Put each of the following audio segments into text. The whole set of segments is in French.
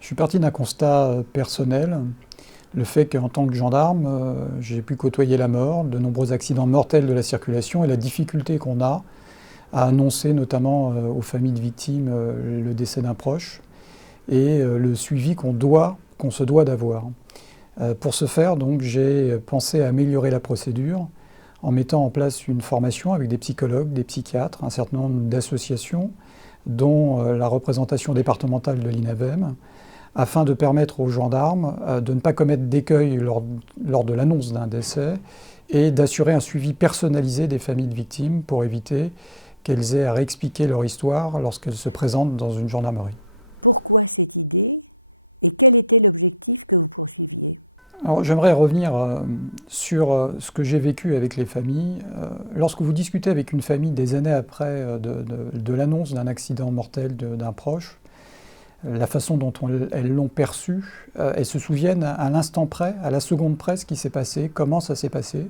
Je suis parti d'un constat personnel, le fait qu'en tant que gendarme, j'ai pu côtoyer la mort, de nombreux accidents mortels de la circulation et la difficulté qu'on a à annoncer notamment aux familles de victimes le décès d'un proche et le suivi qu'on se doit d'avoir. Pour ce faire, donc, j'ai pensé à améliorer la procédure en mettant en place une formation avec des psychologues, des psychiatres, un certain nombre d'associations, dont la représentation départementale de l'INAVEM, afin de permettre aux gendarmes de ne pas commettre d'écueils lors de l'annonce d'un décès et d'assurer un suivi personnalisé des familles de victimes pour éviter qu'elles aient à réexpliquer leur histoire lorsqu'elles se présentent dans une gendarmerie. Alors, j'aimerais revenir sur ce que j'ai vécu avec les familles. Lorsque vous discutez avec une famille des années après de l'annonce d'un accident mortel d'un proche, la façon dont elles l'ont perçu, elles se souviennent à l'instant près, à la seconde près, ce qui s'est passé, comment ça s'est passé.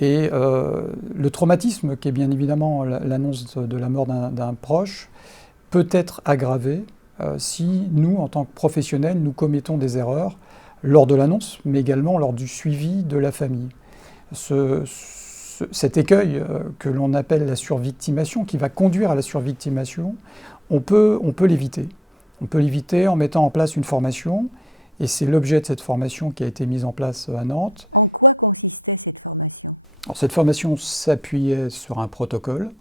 Et le traumatisme, qui est bien évidemment l'annonce de la mort d'un proche, peut être aggravé si nous, en tant que professionnels, nous commettons des erreurs lors de l'annonce, mais également lors du suivi de la famille. Cet écueil que l'on appelle la survictimation, qui va conduire à la survictimation, on peut l'éviter. On peut l'éviter en mettant en place une formation, et c'est l'objet de cette formation qui a été mise en place à Nantes. Alors, cette formation s'appuyait sur un protocole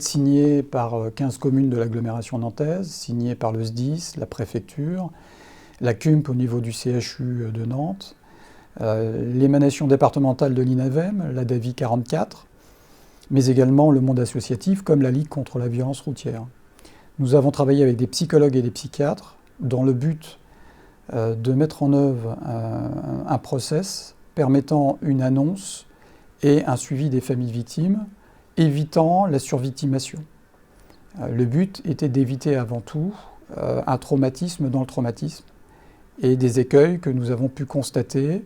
signé par 15 communes de l'agglomération nantaise, signé par le SDIS, la préfecture, la CUMP au niveau du CHU de Nantes, l'émanation départementale de l'INAVEM, la DAVI 44, mais également le monde associatif comme la Ligue contre la violence routière. Nous avons travaillé avec des psychologues et des psychiatres dans le but de mettre en œuvre un process permettant une annonce et un suivi des familles victimes, évitant la survictimation. Le but était d'éviter avant tout un traumatisme dans le traumatisme et des écueils que nous avons pu constater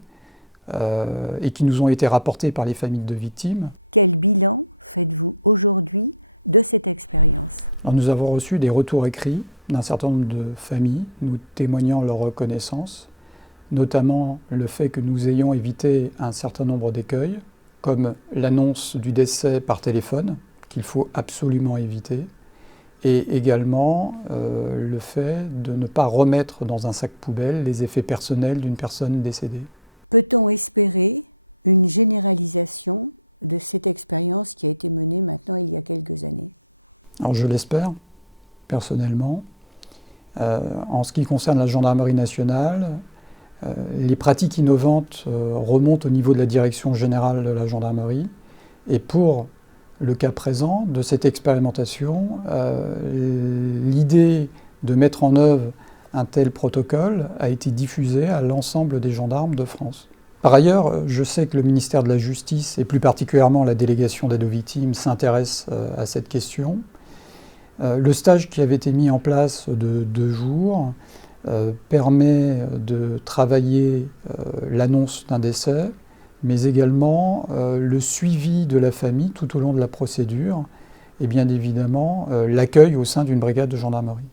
et qui nous ont été rapportés par les familles de victimes. Alors, nous avons reçu des retours écrits d'un certain nombre de familles nous témoignant leur reconnaissance, notamment le fait que nous ayons évité un certain nombre d'écueils, comme l'annonce du décès par téléphone, qu'il faut absolument éviter, et également le fait de ne pas remettre dans un sac poubelle les effets personnels d'une personne décédée. Alors je l'espère, personnellement. En ce qui concerne la gendarmerie nationale, les pratiques innovantes remontent au niveau de la direction générale de la gendarmerie. Et pour le cas présent de cette expérimentation, l'idée de mettre en œuvre un tel protocole a été diffusée à l'ensemble des gendarmes de France. Par ailleurs, je sais que le ministère de la Justice, et plus particulièrement la délégation d'aide aux victimes, s'intéresse à cette question. Le stage qui avait été mis en place de 2 jours permet de travailler l'annonce d'un décès, mais également le suivi de la famille tout au long de la procédure et bien évidemment l'accueil au sein d'une brigade de gendarmerie.